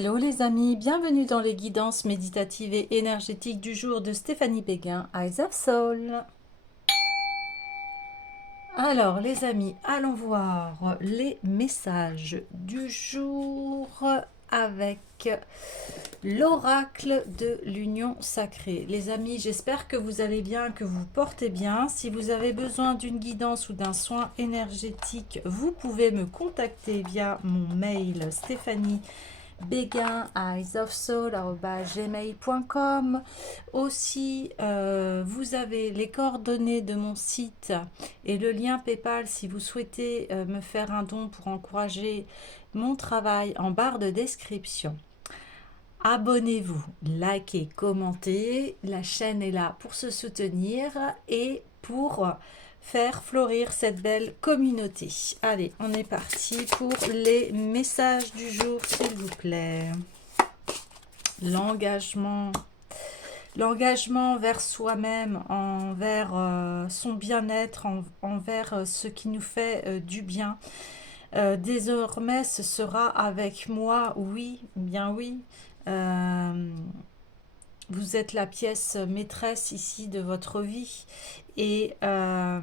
Hello les amis, bienvenue dans les guidances méditatives et énergétiques du jour de Stéphanie Béguin, Eyes of Soul. Alors les amis, allons voir les messages du jour avec l'oracle de l'union sacrée. Les amis, j'espère que vous allez bien, que vous portez bien. Si vous avez besoin d'une guidance ou d'un soin énergétique, vous pouvez me contacter via mon mail Stéphanie Béguin eyesofsoul@gmail.com. Aussi, vous avez les coordonnées de mon site et le lien PayPal si vous souhaitez me faire un don pour encourager mon travail en barre de description. Abonnez-vous, likez, commentez. La chaîne est là pour se soutenir et pour faire fleurir cette belle communauté. Allez, on est parti pour les messages du jour, s'il vous plaît. L'engagement. L'engagement vers soi-même, envers son bien-être, envers ce qui nous fait du bien. Désormais, ce sera avec moi, oui, bien oui. Vous êtes la pièce maîtresse ici de votre vie. Et là,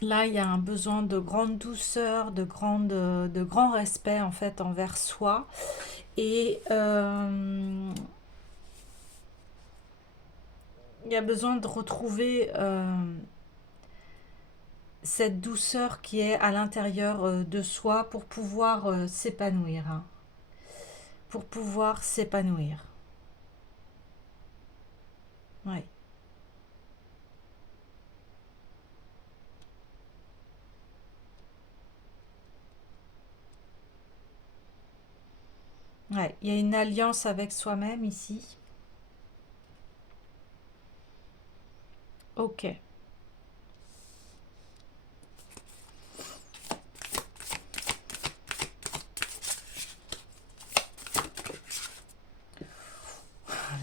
il y a un besoin de grande douceur, de grand respect en fait envers soi. Et il y a besoin de retrouver cette douceur qui est à l'intérieur de soi pour pouvoir s'épanouir. Hein. Pour pouvoir s'épanouir. Ouais. Ouais, il y a une alliance avec soi-même ici. Ok.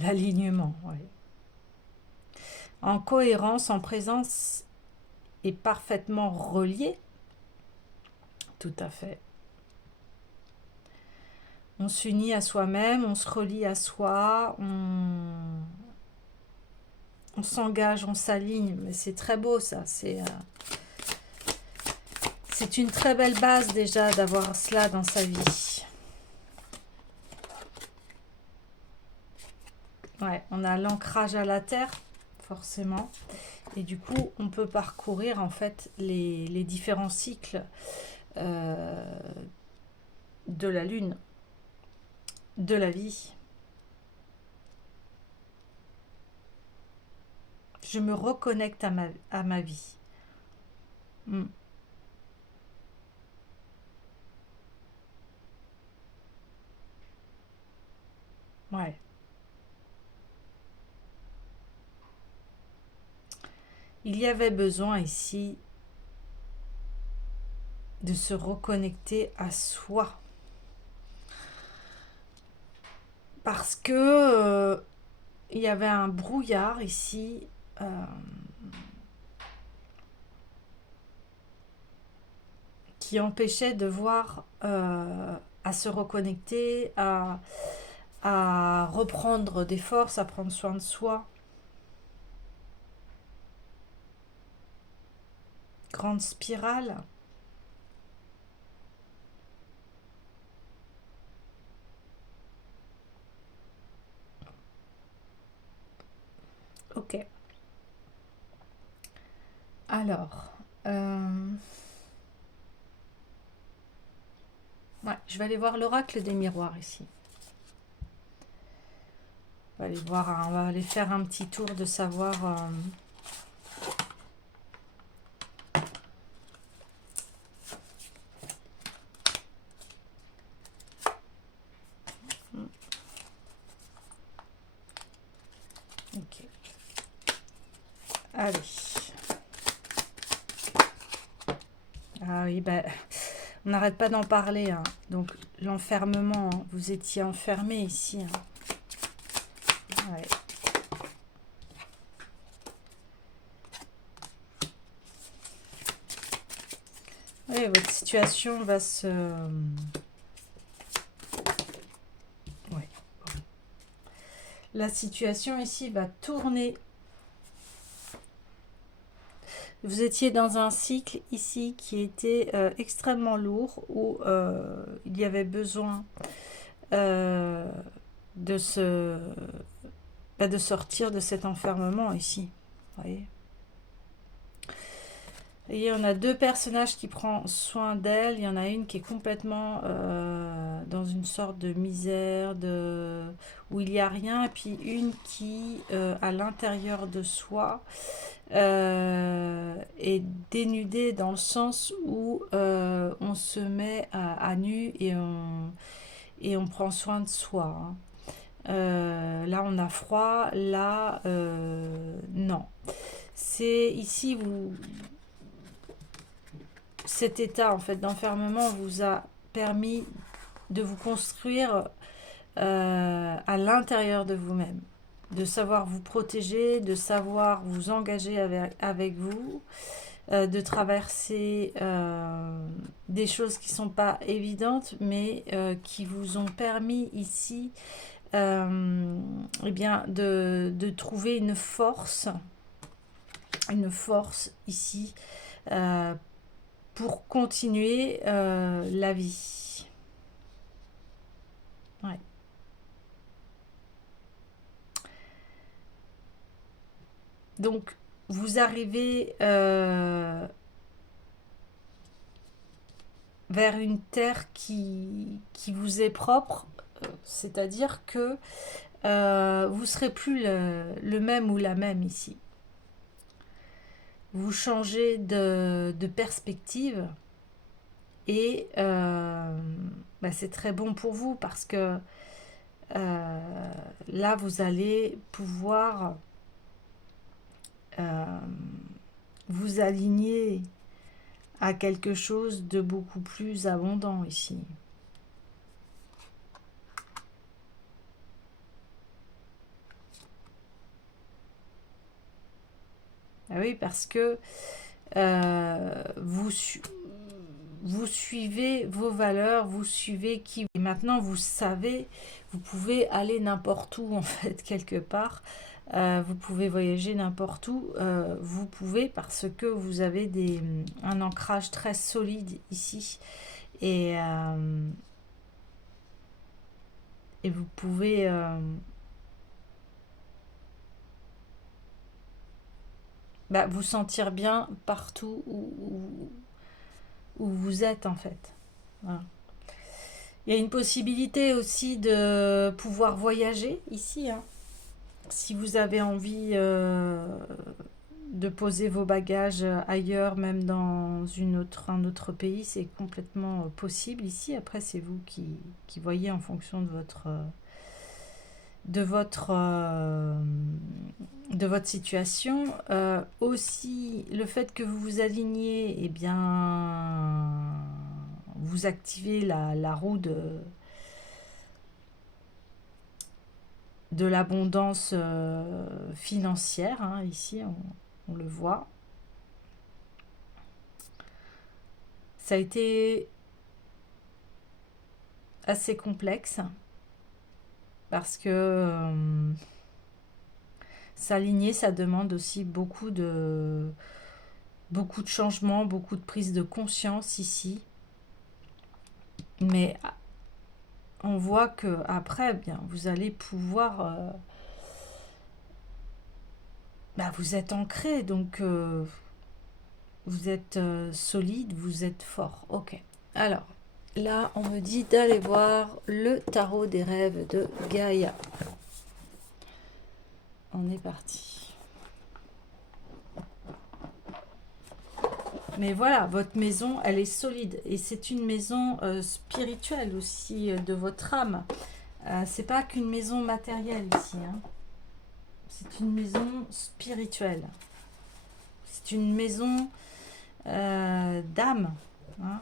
L'alignement, oui. En cohérence, en présence et parfaitement relié. Tout à fait. On s'unit à soi-même, on se relie à soi, on s'engage, on s'aligne. Mais c'est très beau ça. C'est une très belle base déjà d'avoir cela dans sa vie. Ouais, on a l'ancrage à la terre, forcément. Et du coup, on peut parcourir en fait les différents cycles de la lune, de la vie. Je me reconnecte à ma vie. Mm. Ouais. Il y avait besoin ici de se reconnecter à soi. Parce que il y avait un brouillard ici qui empêchait de voir à se reconnecter, à reprendre des forces, à prendre soin de soi. Grande spirale. Ok. Alors, ouais, je vais aller voir l'oracle des miroirs ici. On va aller voir, on va aller faire un petit tour de savoir. Ok. Allez. Ah oui, ben, on n'arrête pas d'en parler. Hein. Donc, l'enfermement, hein, vous étiez enfermé ici. Hein. Ouais. Oui, votre situation va se La situation ici va tourner. Vous étiez dans un cycle ici qui était extrêmement lourd, où il y avait besoin euh, de de sortir de cet enfermement ici. Vous voyez. Et on a deux personnages qui prennent soin d'elle. Il y en a une qui est complètement dans une sorte de misère, où il n'y a rien. Et puis une qui, à l'intérieur de soi, est dénudée dans le sens où on se met à nu et on prend soin de soi. Hein. Là, on a froid. Là, non. C'est ici, cet état en fait d'enfermement vous a permis de vous construire à l'intérieur de vous-même, de savoir vous protéger, de savoir vous engager avec vous, de traverser des choses qui ne sont pas évidentes, mais qui vous ont permis ici eh bien, de trouver une force ici pour continuer la vie. Ouais. Donc, vous arrivez vers une terre qui vous est propre, c'est-à-dire que vous serez plus le même ou la même ici. Vous changez de perspective et c'est très bon pour vous parce que là, vous allez pouvoir vous aligner à quelque chose de beaucoup plus abondant ici. Ah oui, parce que vous suivez vos valeurs, vous suivez qui. Et maintenant, vous savez, vous pouvez aller n'importe où, en fait, quelque part. Vous pouvez voyager n'importe où. Vous pouvez parce que vous avez un ancrage très solide ici. Et, et vous pouvez vous sentir bien partout où vous êtes, en fait. Voilà. Il y a une possibilité aussi de pouvoir voyager ici. Hein. Si vous avez envie de poser vos bagages ailleurs, même dans un autre pays, c'est complètement possible ici. Après, c'est vous qui voyez en fonction de votre, euh, de votre situation. Aussi, le fait que vous vous aligniez, eh bien, vous activez la roue de l'abondance financière. Hein, ici, on le voit. Ça a été assez complexe parce que s'aligner, ça demande aussi beaucoup de changements, beaucoup de prise de conscience ici. Mais on voit que après, bien, vous allez pouvoir, vous êtes ancré, donc vous êtes solide, vous êtes fort. Ok. Alors, là, on me dit d'aller voir le tarot des rêves de Gaïa. On est parti. Mais voilà, votre maison, elle est solide. Et c'est une maison spirituelle aussi de votre âme. C'est pas qu'une maison matérielle ici. Hein. C'est une maison spirituelle. C'est une maison d'âme. Hein.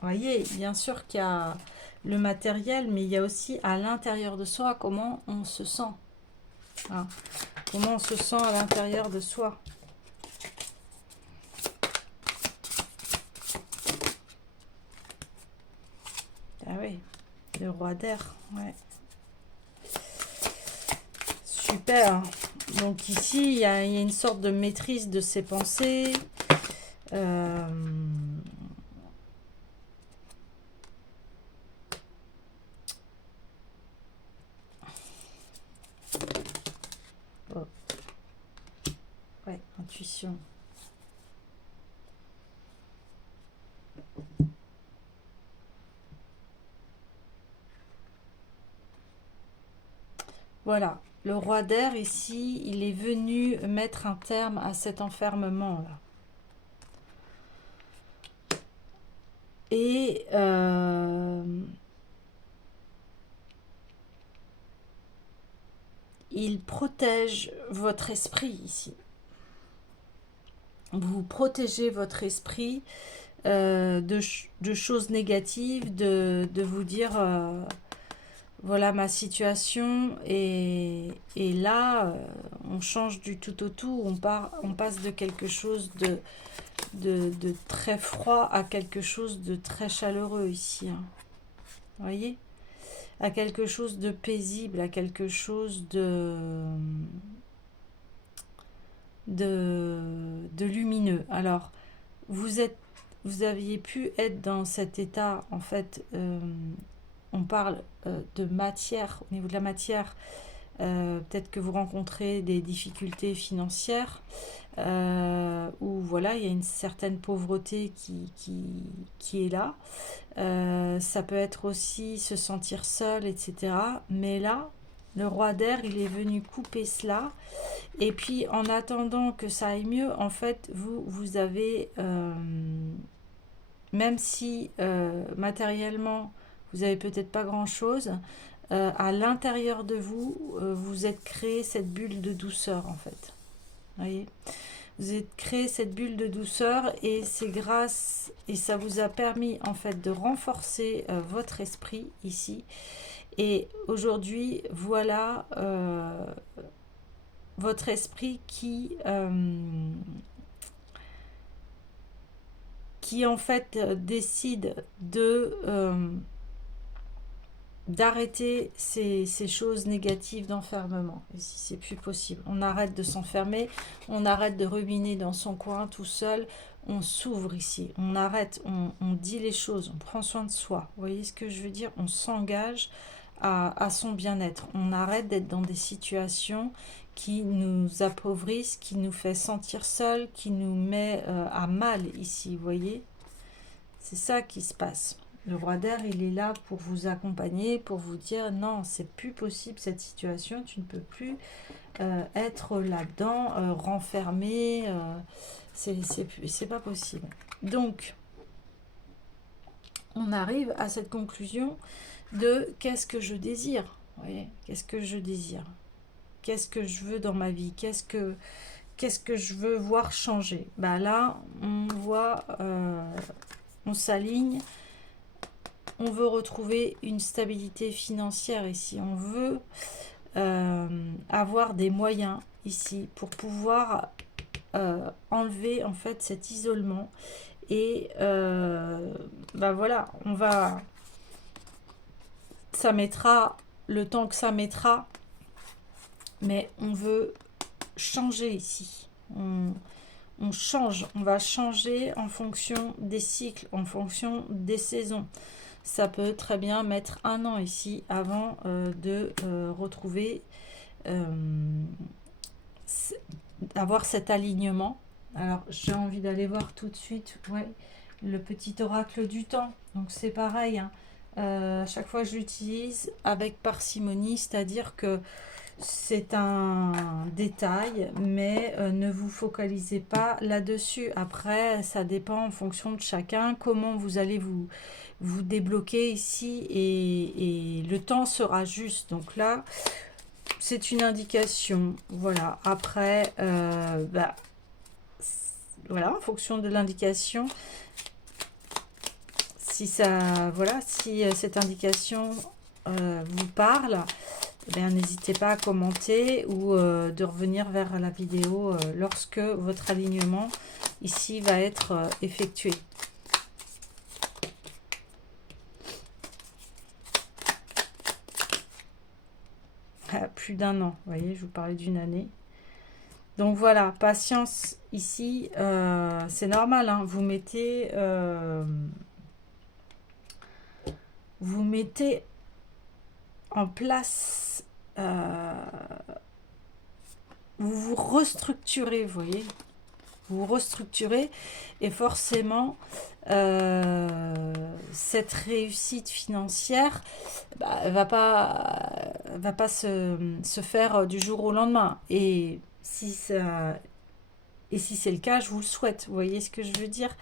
Vous voyez, bien sûr qu'il y a le matériel, mais il y a aussi à l'intérieur de soi comment on se sent. Hein. Comment on se sent à l'intérieur de soi. Ah oui, le roi d'air, ouais. super. Donc ici, il y a une sorte de maîtrise de ses pensées. Euh, oh, ouais, intuition. Voilà, le roi d'air ici, il est venu mettre un terme à cet enfermement-là. Et il protège votre esprit ici. Vous protégez votre esprit de choses négatives, de vous dire voilà ma situation et là on change du tout au tout, on passe de quelque chose de très froid à quelque chose de très chaleureux ici, hein. Vous voyez, à quelque chose de paisible, à quelque chose de lumineux. Alors vous aviez pu être dans cet état, en fait, on parle de matière, au niveau de la matière, peut-être que vous rencontrez des difficultés financières, où voilà, il y a une certaine pauvreté qui est là. Ça peut être aussi se sentir seul, etc. Mais là, le roi d'air, il est venu couper cela. Et puis, en attendant que ça aille mieux, en fait, vous avez, même si matériellement, vous n'avez peut-être pas grand-chose, à l'intérieur de vous, vous êtes créé cette bulle de douceur, en fait. Vous voyez, vous avez créé cette bulle de douceur et c'est grâce, et ça vous a permis en fait de renforcer votre esprit ici. Et aujourd'hui, voilà votre esprit qui en fait décide d'arrêter ces choses négatives d'enfermement. Et si c'est plus possible, on arrête de s'enfermer, on arrête de ruminer dans son coin tout seul, on s'ouvre ici, on arrête, on dit les choses, on prend soin de soi. Vous voyez ce que je veux dire? On s'engage à son bien-être. On arrête d'être dans des situations qui nous appauvrissent, qui nous fait sentir seul, qui nous met à mal ici, vous voyez? C'est ça qui se passe. Le roi d'air, il est là pour vous accompagner, pour vous dire non, c'est plus possible cette situation, tu ne peux plus être là-dedans, renfermé, c'est pas possible. Donc, on arrive à cette conclusion de qu'est-ce que je désire, vous voyez, qu'est-ce que je désire, qu'est-ce que je veux dans ma vie, qu'est-ce que je veux voir changer. Bah là, on voit, on s'aligne. On veut retrouver une stabilité financière ici. On veut avoir des moyens ici pour pouvoir enlever en fait cet isolement. Et ben voilà, ça mettra le temps que ça mettra, mais on veut changer ici. On change, on va changer en fonction des cycles, en fonction des saisons. Ça peut très bien mettre 1 an ici avant de retrouver, avoir cet alignement. Alors j'ai envie d'aller voir tout de suite, ouais, le petit oracle du temps. Donc c'est pareil, hein. À chaque fois je l'utilise avec parcimonie, c'est-à-dire que c'est un détail, mais ne vous focalisez pas là-dessus. Après, ça dépend en fonction de chacun, comment vous allez vous débloquer ici et le temps sera juste. Donc là, c'est une indication. Voilà. Après, voilà, en fonction de l'indication, si ça, voilà, si cette indication vous parle, eh bien, n'hésitez pas à commenter ou de revenir vers la vidéo lorsque votre alignement ici va être effectué. plus d'1 an. Vous voyez, je vous parlais d'1 année. Donc voilà, patience ici, c'est normal, hein, vous mettez en place, vous vous restructurez, vous voyez, vous vous restructurez et forcément, cette réussite financière va pas se faire du jour au lendemain. Et si c'est le cas, je vous le souhaite. Vous voyez ce que je veux dire?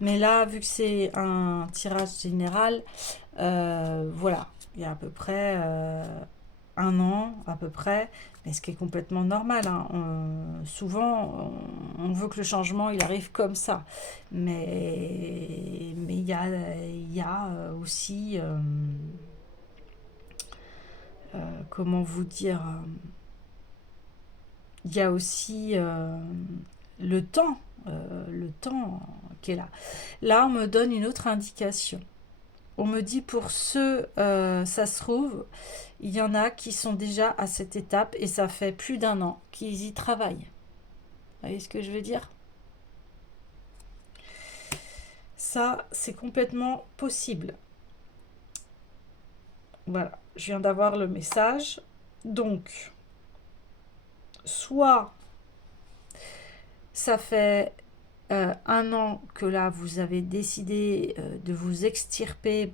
Mais là, vu que c'est un tirage général, voilà, il y a à peu près 1 an, à peu près, mais ce qui est complètement normal, hein. Souvent, on veut que le changement, il arrive comme ça. Mais il y a aussi, comment vous dire, il y a aussi le temps qui est là. Là, on me donne une autre indication. On me dit pour ceux, ça se trouve, il y en a qui sont déjà à cette étape et ça fait plus d'1 an qu'ils y travaillent. Vous voyez ce que je veux dire? Ça, c'est complètement possible. Voilà, je viens d'avoir le message. Donc, soit ça fait 1 an que là, vous avez décidé de vous extirper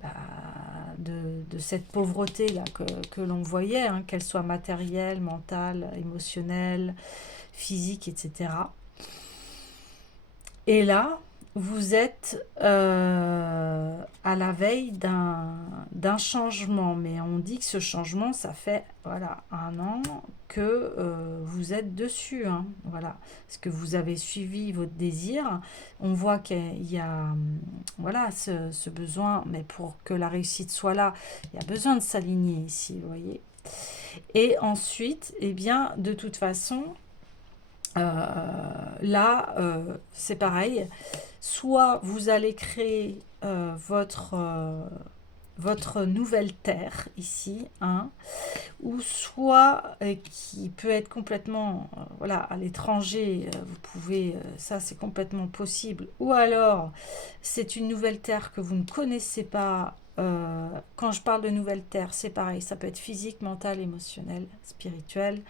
de cette pauvreté là que l'on voyait, hein, qu'elle soit matérielle, mentale, émotionnelle, physique, etc. Et là, vous êtes à la veille d'un changement, mais on dit que ce changement, ça fait voilà 1 an que vous êtes dessus, hein, voilà, parce que vous avez suivi votre désir. On voit qu'il y a voilà ce besoin, mais pour que la réussite soit là, il y a besoin de s'aligner ici, vous voyez. Et ensuite, eh bien, de toute façon, là, c'est pareil. Soit vous allez créer votre nouvelle terre ici, hein, ou soit qui peut être complètement voilà, à l'étranger, vous pouvez, ça c'est complètement possible, ou alors c'est une nouvelle terre que vous ne connaissez pas. Quand je parle de nouvelle terre, c'est pareil, ça peut être physique, mental, émotionnel, spirituel.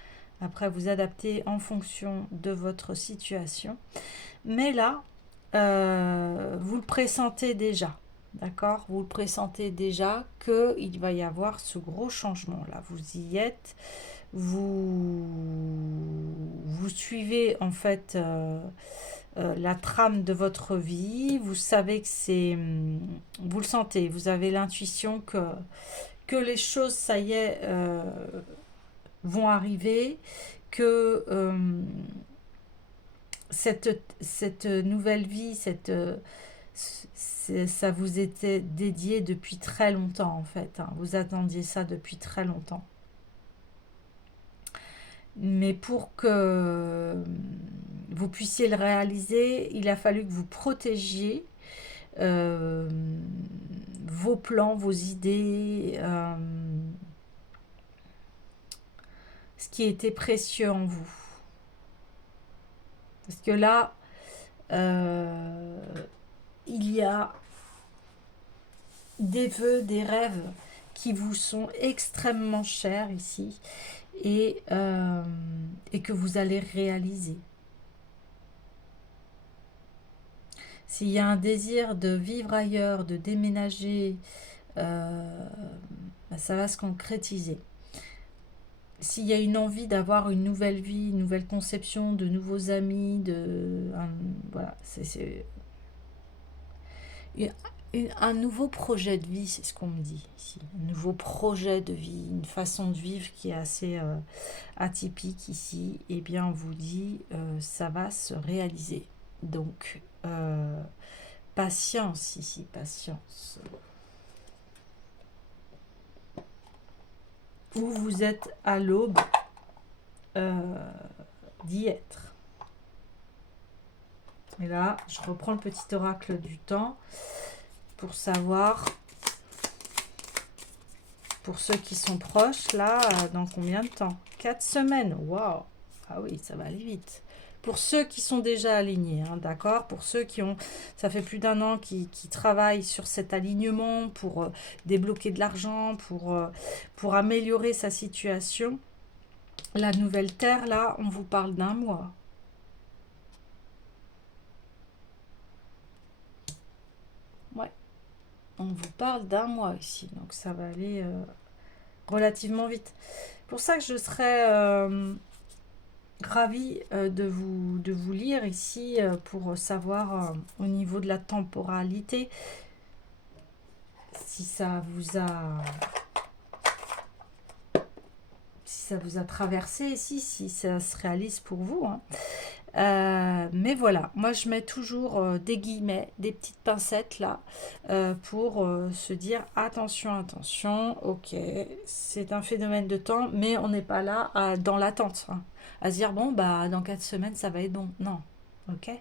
Après, vous adaptez en fonction de votre situation. Mais là, vous le pressentez déjà. D'accord? Vous le pressentez déjà qu'il va y avoir ce gros changement-là. Vous y êtes. Vous suivez en fait la trame de votre vie. Vous savez que c'est... Vous le sentez. Vous avez l'intuition que les choses, ça y est, vont arriver, que cette nouvelle vie, ça vous était dédié depuis très longtemps en fait, hein. Vous attendiez ça depuis très longtemps. Mais pour que vous puissiez le réaliser, il a fallu que vous protégiez vos plans, vos idées, ce qui était précieux en vous. Parce que là, il y a des vœux, des rêves qui vous sont extrêmement chers ici et que vous allez réaliser. S'il y a un désir de vivre ailleurs, de déménager, ça va se concrétiser. S'il y a une envie d'avoir une nouvelle vie, une nouvelle conception, de nouveaux amis, voilà, c'est un nouveau projet de vie, c'est ce qu'on me dit ici. Un nouveau projet de vie, une façon de vivre qui est assez atypique ici. Eh bien, on vous dit, ça va se réaliser. Donc, patience ici, patience. Où vous êtes à l'aube d'y être. Et là, je reprends le petit oracle du temps pour savoir pour ceux qui sont proches, là, dans combien de temps? 4 semaines. Waouh! Ah oui, ça va aller vite. Pour ceux qui sont déjà alignés, hein, d'accord? Pour ceux qui ont, ça fait plus d'un an qui travaillent sur cet alignement pour débloquer de l'argent, pour améliorer sa situation. La nouvelle terre, là, on vous parle d'un mois. Ouais, on vous parle d'un mois ici, donc ça va aller relativement vite. Pour ça que je serais ravie de vous lire ici pour savoir au niveau de la temporalité si ça vous a traversé ici, si ça se réalise pour vous, hein. Mais voilà, moi je mets toujours des guillemets, des petites pincettes là, pour se dire attention, attention, ok, c'est un phénomène de temps, mais on n'est pas là dans l'attente, hein, à se dire bon, bah dans 4 semaines ça va être bon. Non, ok.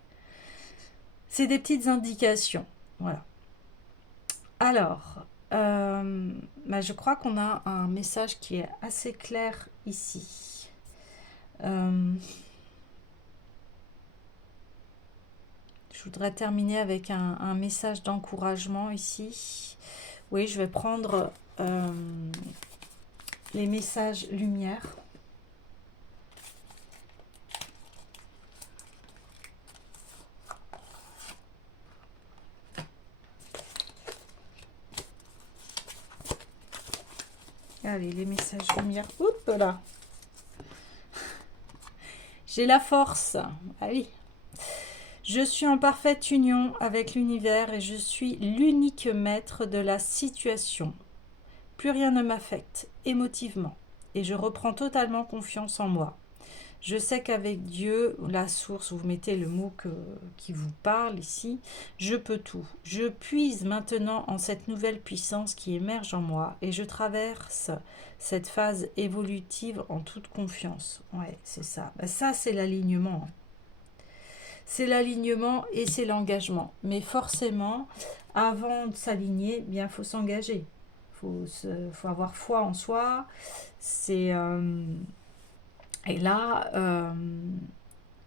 C'est des petites indications, voilà. Alors, bah, je crois qu'on a un message qui est assez clair ici. Je voudrais terminer avec un message d'encouragement ici. Oui, je vais prendre les messages lumière. Allez, les messages lumière. Oups là. J'ai la force. Ah oui. Je suis en parfaite union avec l'univers et je suis l'unique maître de la situation. Plus rien ne m'affecte émotivement et je reprends totalement confiance en moi. Je sais qu'avec Dieu, la source, vous mettez le mot qui vous parle ici, je peux tout. Je puise maintenant en cette nouvelle puissance qui émerge en moi et je traverse cette phase évolutive en toute confiance. Ouais, c'est ça. Ben, ça, c'est l'alignement. C'est l'alignement et c'est l'engagement. Mais forcément, avant de s'aligner, bien, il faut s'engager. Faut avoir foi en soi. C'est... et là,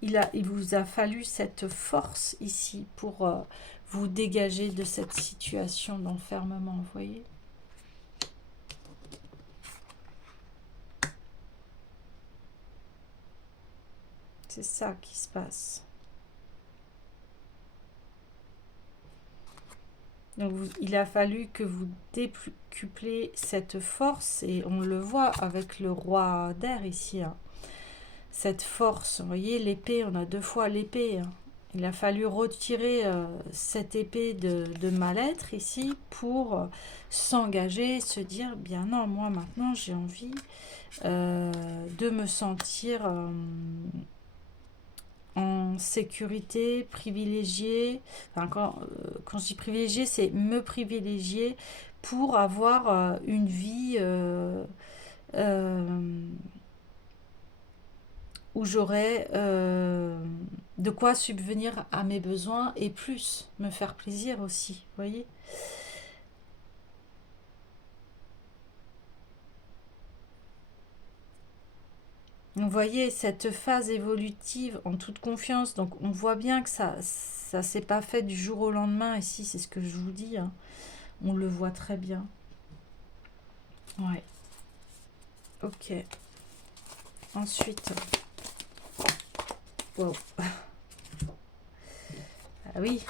il vous a fallu cette force ici pour vous dégager de cette situation d'enfermement, vous voyez? C'est ça qui se passe. Donc il a fallu que vous décuplez cette force et on le voit avec le roi d'air ici, hein. Cette force, vous voyez l'épée, on a 2 fois l'épée, hein. Il a fallu retirer cette épée de mal-être ici pour s'engager, se dire bien non, moi maintenant j'ai envie de me sentir en sécurité, privilégié. Enfin, quand je dis privilégié, c'est me privilégier pour avoir une vie où j'aurai de quoi subvenir à mes besoins et plus me faire plaisir aussi, vous voyez? Vous voyez cette phase évolutive en toute confiance, donc on voit bien que ça s'est pas fait du jour au lendemain ici, c'est ce que je vous dis, hein. On le voit très bien. Ouais, ok. Ensuite, wow. Ah oui,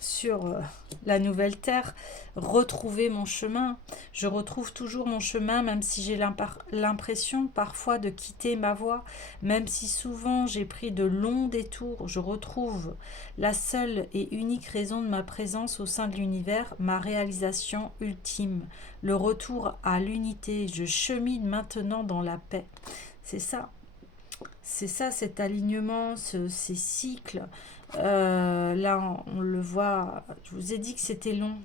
sur la nouvelle terre, retrouver mon chemin. Je retrouve toujours mon chemin, même si j'ai l'impression parfois de quitter ma voie, même si souvent j'ai pris de longs détours, je retrouve la seule et unique raison de ma présence au sein de l'univers, ma réalisation ultime, le retour à l'unité. Je chemine maintenant dans la paix. C'est ça. C'est ça, cet alignement, ces cycles. Là, on le voit. Je vous ai dit que c'était long.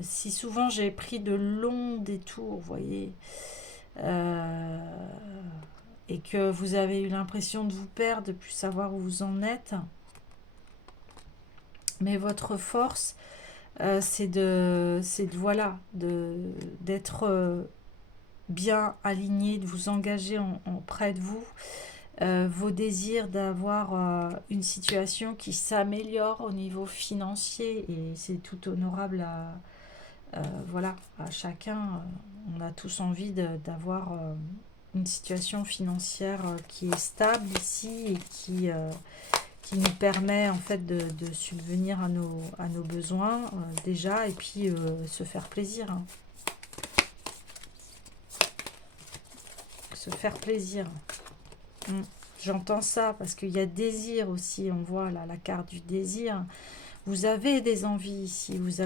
Si souvent j'ai pris de longs détours, vous voyez, euh, et que vous avez eu l'impression de vous perdre, de plus savoir où vous en êtes. Mais votre force, c'est de voilà, d'être bien aligné, de vous engager auprès de vous, vos désirs d'avoir une situation qui s'améliore au niveau financier, et c'est tout honorable voilà, à chacun. On a tous envie d'avoir une situation financière qui est stable ici et qui nous permet en fait de subvenir à nos besoins déjà, et puis se faire plaisir, hein. Se faire plaisir. Mm. J'entends ça parce qu'il y a désir aussi, on voit là la carte du désir. Vous avez des envies ici, vous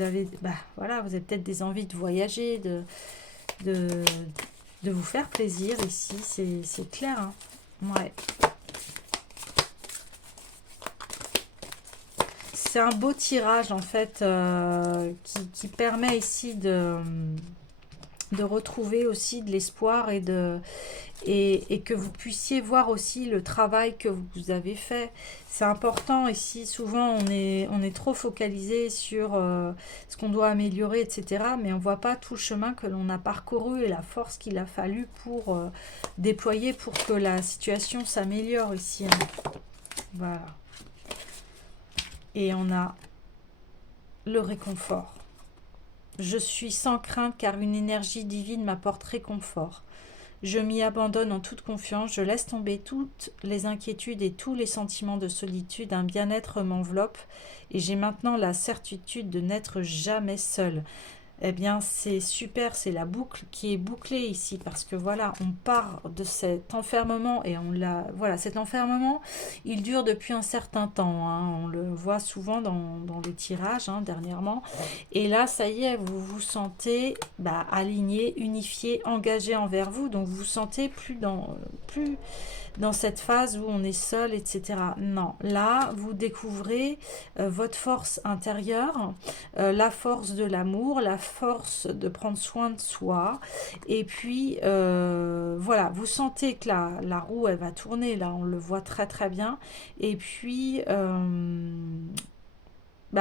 avez bah, voilà, vous avez peut-être des envies de voyager, de, de vous faire plaisir ici, c'est clair, hein. Ouais. C'est un beau tirage en fait qui permet ici de retrouver aussi de l'espoir et que vous puissiez voir aussi le travail que vous avez fait. C'est important ici, souvent on est trop focalisé sur ce qu'on doit améliorer, etc. Mais on ne voit pas tout le chemin que l'on a parcouru et la force qu'il a fallu pour déployer pour que la situation s'améliore ici, hein. Voilà. Et on a le réconfort. Je suis sans crainte car une énergie divine m'apporte réconfort. Je m'y abandonne en toute confiance, je laisse tomber toutes les inquiétudes et tous les sentiments de solitude, un bien-être m'enveloppe et j'ai maintenant la certitude de n'être jamais seule. Eh bien, c'est super, c'est la boucle qui est bouclée ici, parce que voilà, on part de cet enfermement et on l'a. Voilà, cet enfermement, il dure depuis un certain temps, hein. On le voit souvent dans les tirages, hein, dernièrement. Et là, ça y est, vous vous sentez aligné, unifié, engagé envers vous, donc vous vous sentez plus dans cette phase où on est seul, etc. Non, là, vous découvrez votre force intérieure, la force de l'amour, la force de prendre soin de soi. Et puis, voilà, vous sentez que la roue, elle va tourner, là, on le voit très très bien. Et puis,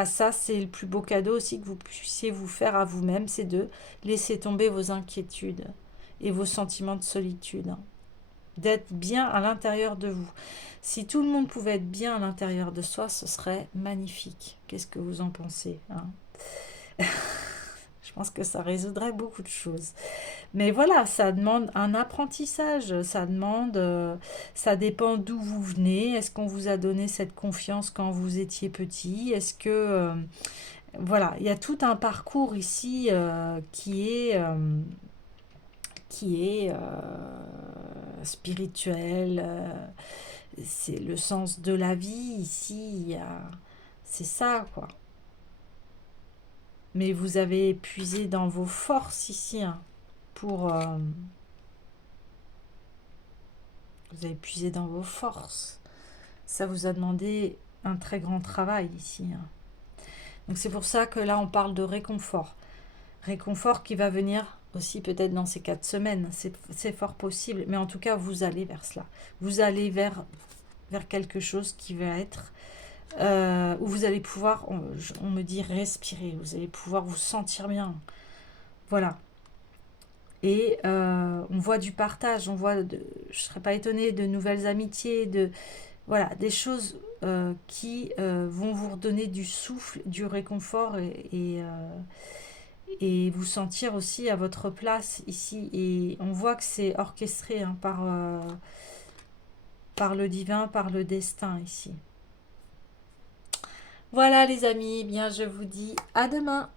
ça, c'est le plus beau cadeau aussi que vous puissiez vous faire à vous-même, c'est de laisser tomber vos inquiétudes et vos sentiments de solitude, hein. D'être bien à l'intérieur de vous. Si tout le monde pouvait être bien à l'intérieur de soi, ce serait magnifique. Qu'est-ce que vous en pensez, hein? Je pense que ça résoudrait beaucoup de choses. Mais voilà, ça demande un apprentissage, ça demande, ça dépend d'où vous venez. Est-ce qu'on vous a donné cette confiance quand vous étiez petit? Est-ce que, voilà, il y a tout un parcours ici qui est spirituel, c'est le sens de la vie ici, c'est ça quoi. Mais vous avez puisé dans vos forces ici, hein, pour... vous avez puisé dans vos forces. Ça vous a demandé un très grand travail ici, hein. Donc c'est pour ça que là on parle de réconfort. Réconfort qui va venir aussi peut-être dans ces 4 semaines. C'est fort possible. Mais en tout cas, vous allez vers cela. Vous allez vers quelque chose qui va être... où vous allez pouvoir, on me dit, respirer. Vous allez pouvoir vous sentir bien. Voilà. Et on voit du partage. On voit, je ne serais pas étonnée, de nouvelles amitiés, voilà, des choses qui vont vous redonner du souffle, du réconfort et vous sentir aussi à votre place ici. Et on voit que c'est orchestré, hein, par le divin, par le destin ici. Voilà les amis, bien je vous dis à demain.